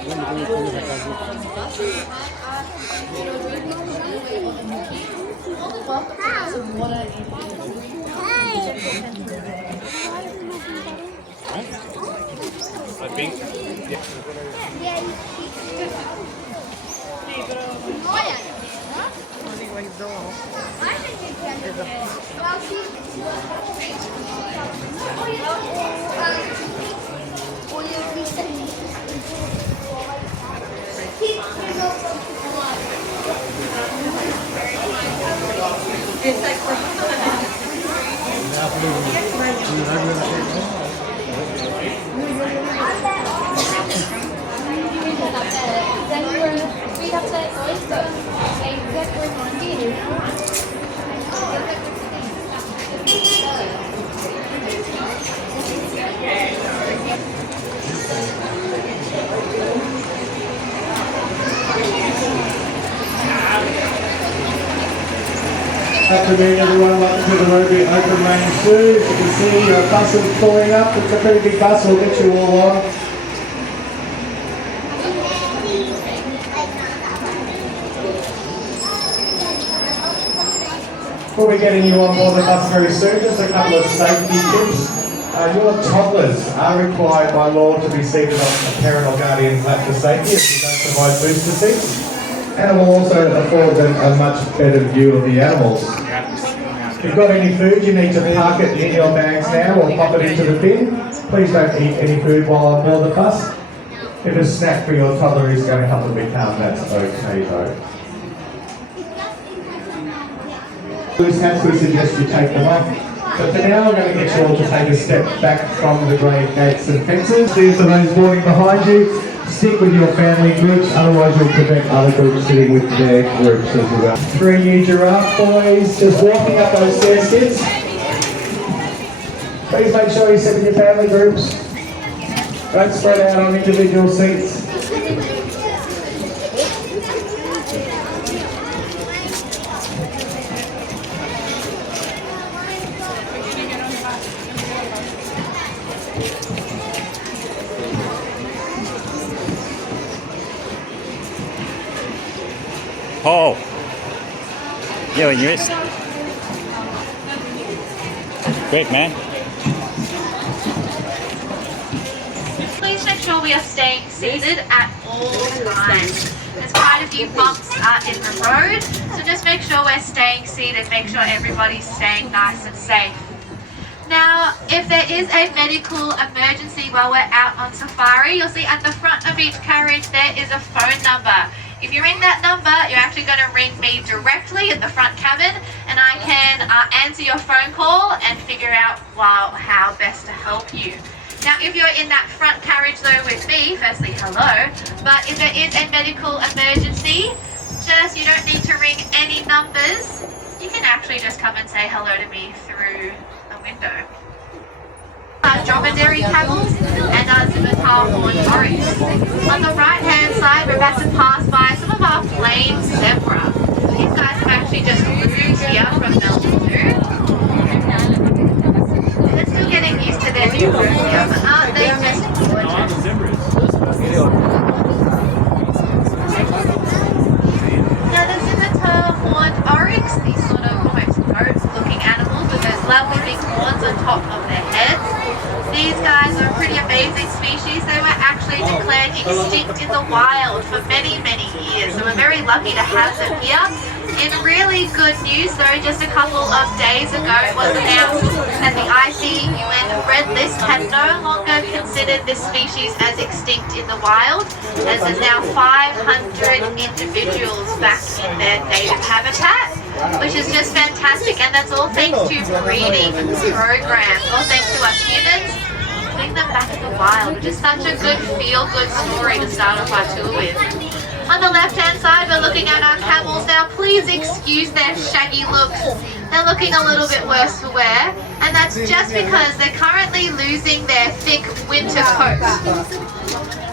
I think. Yeah. Afternoon everyone, welcome to the Werribee Open Range Zoo. As you can see, our bus is pulling up. It's a pretty big bus, we'll get you all on. Before we getting you on board the bus very soon, just a couple of safety tips. Your toddlers are required by law to be seated on a parent or guardian's lap for safety if you don't provide booster seats. And it will also afford them a much better view of the animals. If you've got any food, you need to park it in your bags now or pop it into the bin. Please don't eat any food while on board the bus. If a snack for your toddler is going to help them be calm, that's okay though. Loose hats, we suggest you take them off. But for now, I'm going to get you all to take a step back from the grave gates and fences. There's for those boarding behind you. Stick with your family groups, otherwise you'll prevent other groups sitting with their groups as well. 3 new giraffe boys, just walking up those stairs, kids. Please make sure you sit with your family groups. Don't spread out on individual seats. Oh, yeah, when you're great, man. Please make sure we are staying seated at all times. There's quite a few bumps in the road, so just make sure we're staying seated, make sure everybody's staying nice and safe. Now, if there is a medical emergency while we're out on safari, you'll see at the front of each carriage there is a phone number. If you ring that number, you're actually going to ring me directly at the front cabin, and I can answer your phone call and figure out how best to help you. Now, if you're in that front carriage though with me, firstly, hello, but if there is a medical emergency, you don't need to ring any numbers. You can actually just come and say hello to me through the window. Dromedary camels and Zimmertal horned oryx. On the right hand side, we're about to pass by some of our plain zebra. These guys have actually just moved here from Melbourne Zoo. They're still getting used to their new home here, but aren't they just gorgeous? Now the Zimmertal horned oryx, these sort of almost goat-looking animals with those lovely big horns on top of their heads. These guys are a pretty amazing species. They were actually declared extinct in the wild for many, many years. So we're very lucky to have them here. In really good news though, just a couple of days ago it was announced that the ICUN Red List had no longer considered this species as extinct in the wild, as there's now 500 individuals back in their native habitat, which is just fantastic, and that's all thanks to breeding programs, all thanks to us humans putting them back in the wild, which is such a good feel-good story to start off our tour with. On the left-hand side, we're looking at our camels now. Please excuse their shaggy looks. They're looking a little bit worse for wear, and that's just because they're currently losing their thick winter coat.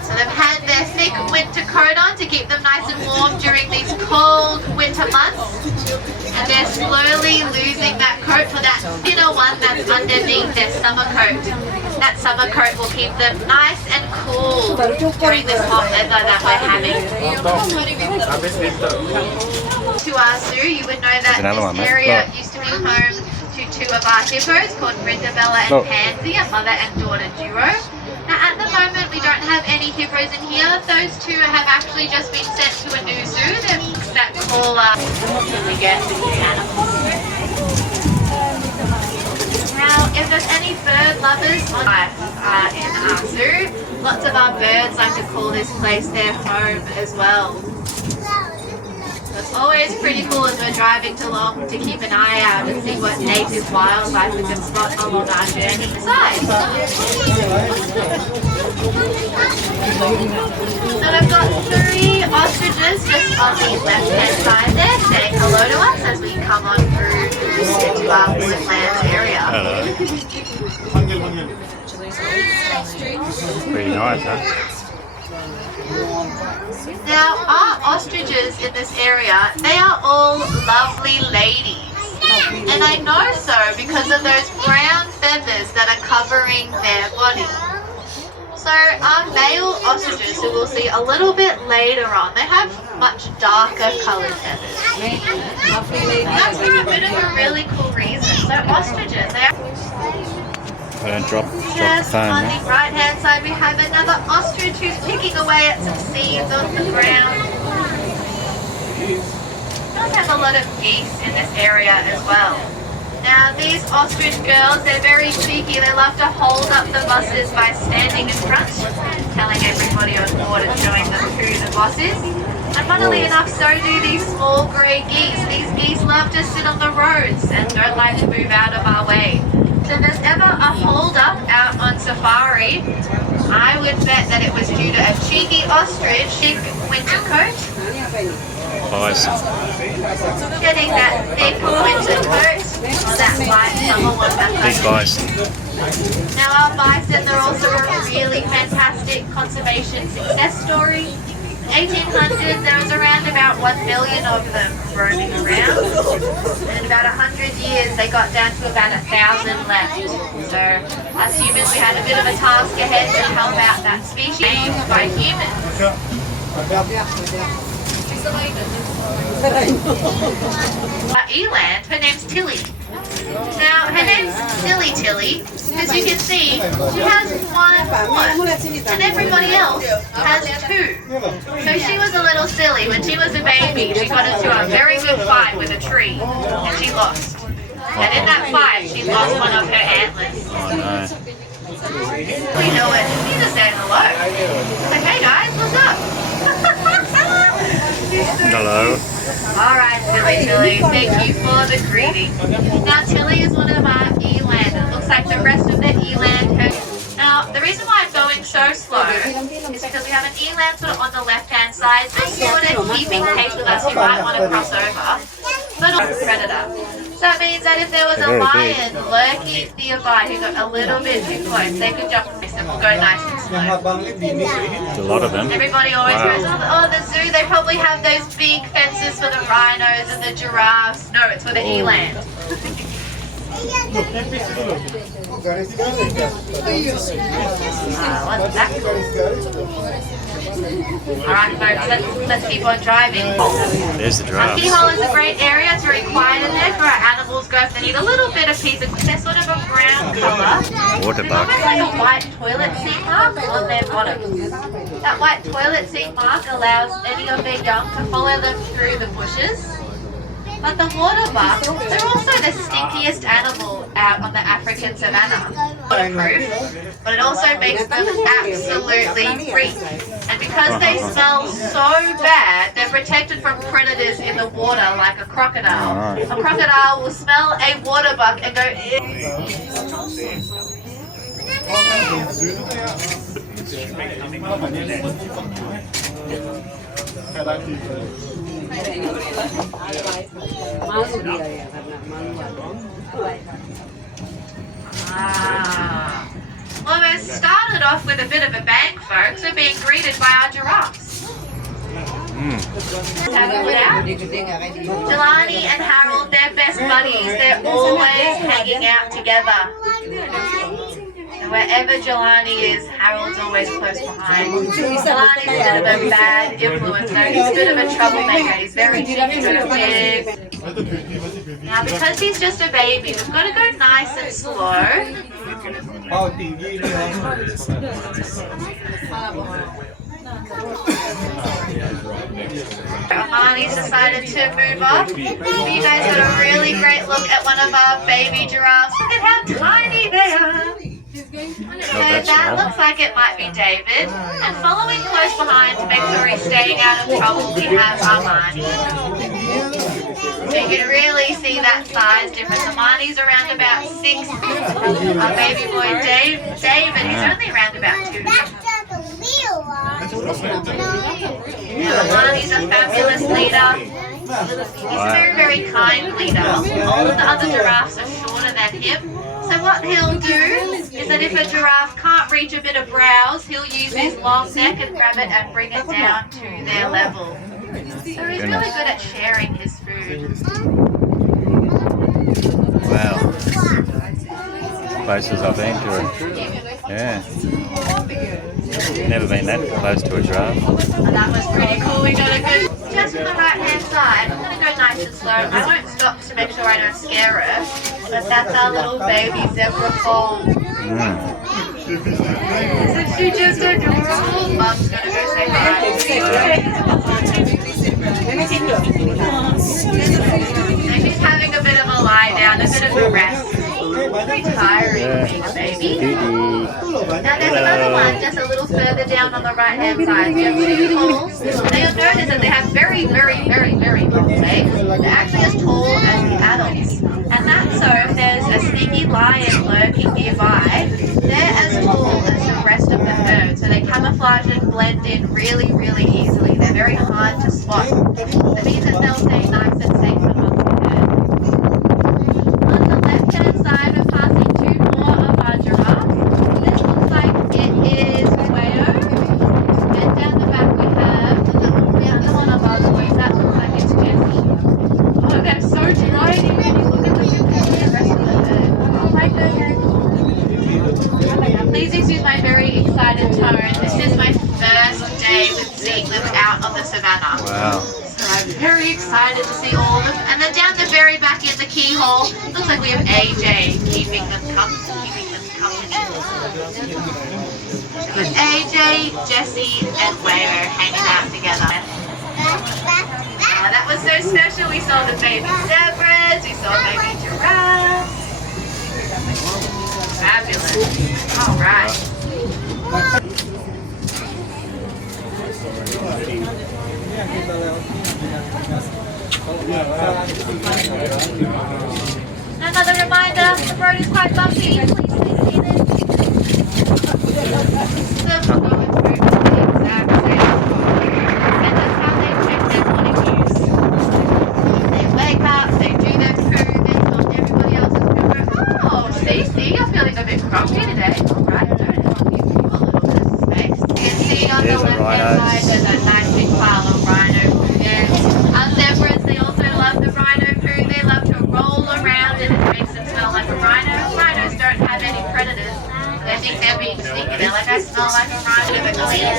So they've had their thick winter coat on to keep them nice and warm during these cold winter months, and they're slowly losing that coat for that thinner one that's underneath their summer coat. That summer coat will keep them nice and cool during this hot weather that we're having. To our zoo, you would know that this area used to be home to two of our hippos called Werribee and Pansy, a mother and daughter duo. Now at the moment we don't have any hippos in here. Those two have actually just been sent to a new zoo. They're that call we get the animals. Now if there's any bird lovers in our zoo, lots of our birds like to call this place their home as well. It's always pretty cool as we're driving along to keep an eye out and see what native wildlife we can spot along our journey. Besides, so I've got 3 ostriches just on the left-hand side there saying hello to us as we come on through into our woodland area. Hello. Pretty nice, huh? Now, our ostriches in this area, they are all lovely ladies. And I know so because of those brown feathers that are covering their body. So our male ostriches, who we'll see a little bit later on, they have much darker coloured feathers. That's for a bit of a really cool reason. So ostriches, they are... Don't drop Just the phone, on the right hand side we have another ostrich who's picking away at some seeds on the ground. We also have a lot of geese in this area as well. Now these ostrich girls, they're very cheeky. They love to hold up the buses by standing in front, telling everybody on board and showing them who the boss is. And funnily enough, so do these small grey geese. These geese love to sit on the roads and don't like to move out of our way. So if there's ever a hold-up out on safari, I would bet that it was due to a cheeky ostrich, big winter coat. Bison. Getting that thick winter coat, or that white summer one. Big bison. Now our bison, they're also a really fantastic conservation success story. 1800s, there was around about 1 million of them roaming around. And in about 100 years, they got down to about 1,000 left. So, as humans, we had a bit of a task ahead to help out that species by humans. Eland, her name's Tilly. Now, her name's Silly Tilly, as you can see, she has 1 foot, and everybody else has 2. So she was a little silly. When she was a baby, she got into a very good fight with a tree, and she lost. And in that fight, she lost one of her antlers. Oh no. We know it. You just say hello. Like, hey guys, what's up? Hello. Alright, Tilly, thank you for the greeting. Now, Tilly is one of our eland. It looks like the rest of the eland has... Now, the reason why I'm going so slow is because we have an eland sort of on the left-hand side, just sort of keeping pace with us. You might want to cross over, but not a predator. So that means that if there was a lion lurking nearby who got a little bit too close, they could jump on this and we'll go nice and slow. There's a lot of them. Everybody always goes, oh, the zoo, they probably have those big fences for the rhinos and the giraffes. No, it's for the eland. What's that cool? Alright folks, let's keep on driving. There's the giraffe. Keyhole is a great area. It's very quiet in there for our animals go if they need a little bit of peace. They're sort of a brown colour. Water It's bug. almost like a white toilet seat mark on their bottom. That white toilet seat mark allows any of their young to follow them through the bushes. But the water buck, they're also the stinkiest animal out on the African savannah. Waterproof, but it also makes them absolutely free. And because they smell so bad, they're protected from predators in the water like a crocodile. A crocodile will smell a water buck and go, Well, we started off with a bit of a bang, folks. We're being greeted by our giraffes. Have a look out. Jelani and Harold, they're best buddies. They're always hanging out together. So wherever Jelani is, Harold's always close behind. Jelani's a bit of a bad influence though. He's a bit of a troublemaker. He's very cheeky, got a big. Now because he's just a baby, we've got to go nice and slow. Armani's decided to move off. You guys got a really great look at one of our baby giraffes. Look at how tiny they are. So that looks like it might be David. And following close behind to make sure he's staying out of trouble, we have Armani. So you can really see that size difference. Armani's around about 6. Our baby boy David, he's only around about 2. Armani's a fabulous leader. He's a very, very kind leader. All of the other giraffes are shorter than him. So what he'll do is that if a giraffe can't reach a bit of browse, he'll use his long neck and grab it and bring it down to their level. So he's really good at sharing his food. Wow. Closest I've been to it. Yeah. Never been that close to a giraffe. Well, that was pretty cool. We got a good, just from the right hand side. I'm going to go nice and slow. I won't stop to make sure I don't scare her. But that's our little baby zebra foal. Isn't she just adorable? Mum's going to go say hi. And she's having a bit of a lie down, a bit of a rest. Pretty tiring being a baby. Now there's another one just a little further down on the right hand side. We have 2 poles. Now you'll notice that they have very, very, very, very long legs. They're actually as tall as the adults. And that's so if there's a sneaky lion lurking nearby, they're as tall as the rest of the herd. So they camouflage and blend in really, really easily. They're very hard to spot. That means that they'll stay nice and safe amongst the herd. On the left hand side, we're passing 2 more of our giraffes. This looks like it is Wayo. And down the back we have the other one of our boys. That looks like it's Jessie. Oh, they're so tiny. Look at the rest of the herd. Oh my goodness. Please excuse my very excited tone. This is my first day with seeing them out on the savannah. Wow. So I'm very excited to see all of them. And then down the very back in the keyhole, looks like we have AJ keeping them company. With AJ, Jessie, and Wayo hanging out together. That was so special. We saw the baby zebras, we saw baby giraffes. Fabulous. All right. Another reminder, the road is quite bumpy. Please stay seated. So we're going through the exact same. And that's how they check their morning use. They wake up, they do their poo, they tell everybody else's poo. Oh, see, you're feeling a bit grumpy today. Alright, no, I'll give you a little bit of space. You can see on the left hand side there's a nice big pile of rhino poo there. Our zebras, they also love the rhino poo. They love to roll around and it makes them smell like a rhino. Rhinos don't have any predators. They think they're being sneaky. They're like, I smell like a rhino, but clean.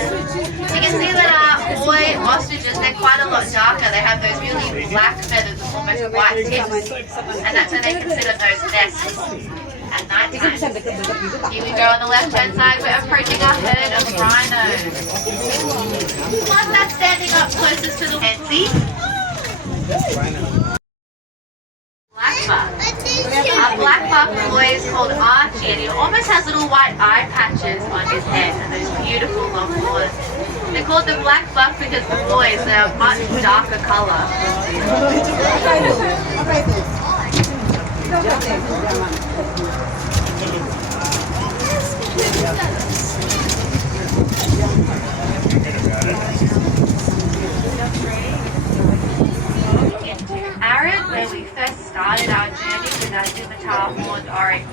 You can see that our boy ostriches, they're quite a lot darker. They have those really black feathers with almost white tips. And that's when they can sit on those nests at night time. Here we go on the left hand side, we're approaching our herd of rhinos. One that's standing up closest to the Pansy. Blackbuck. Our blackbuck boy is called Archie and he almost has little white eye patches on his head and those beautiful long claws. They're called the blackbuck because the boys, they are much darker colour. Aaron, where we first started our journey with our scimitar horned oryx.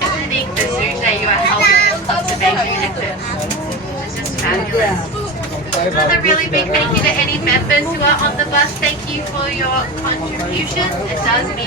I think the zoo today you are helping us conservation efforts. It's just fabulous. Another really big thank you to any members who are on the bus. Thank you for your contributions. It does mean